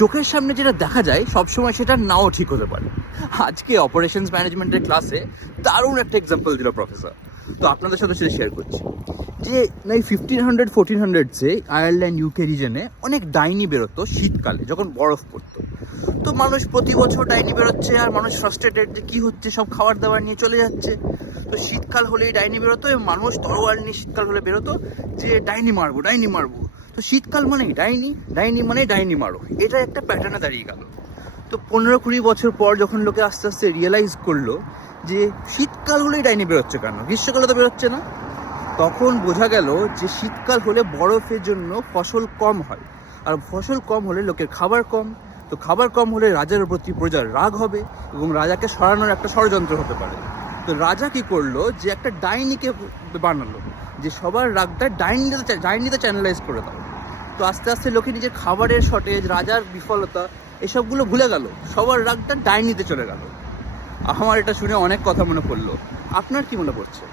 চোখের সামনে যেটা দেখা যায় সবসময় সেটা নাও ঠিক হতে পারে। আজকে অপারেশনস ম্যানেজমেন্টের ক্লাসে দারুণ একটা এক্সাম্পল দিল প্রফেসর, তো আপনাদের সাথে সেটা শেয়ার করছি। যে এই 1500-1400s আয়ারল্যান্ড ইউকে রিজনে অনেক ডাইনি বেরোতো শীতকালে যখন বরফ পড়তো। তো মানুষ প্রতি বছর ডাইনি বেরোচ্ছে আর মানুষ ফ্রাস্ট্রেটেড যে কী হচ্ছে, সব খাবার দাবার নিয়ে চলে যাচ্ছে। তো শীতকাল হলেই ডাইনি বেরোতো এবং মানুষ তরোয়াল নিয়ে শীতকাল হলে বেরোতো যে ডাইনি মারবো ডাইনি মারবো। তো শীতকাল মানেই ডাইনি, ডাইনি মানে ডাইনি মারো, এটা একটা প্যাটার্নে দাঁড়িয়ে গেল। তো 15-20 বছর পর যখন লোকে আস্তে আস্তে রিয়েলাইজ করলো যে শীতকাল হলেই ডাইনি বেরোচ্ছে কেন, গ্রীষ্মকালে তো বেরোচ্ছে না, তখন বোঝা গেল যে শীতকাল হলে বরফের জন্য ফসল কম হয়, আর ফসল কম হলে লোকের খাবার কম, তো খাবার কম হলে রাজার প্রতি প্রজার রাগ হবে এবং রাজাকে সরানোর একটা ষড়যন্ত্র হতে পারে। তো রাজা কি করলো যে একটা ডাইনিকে বানালো যে সবার রাগটা ডাইনিতে চ্যানেলাইজ করে দাও। তো আস্তে আস্তে লোকে নিজের খাবারের শর্টেজ, রাজার বিফলতা এসবগুলো ভুলে গেল, সবার রাগটা ডাইনিতে চলে গেল। আমার এটা শুনে অনেক কথা মনে পড়লো। আপনার কি মনে পড়ছে?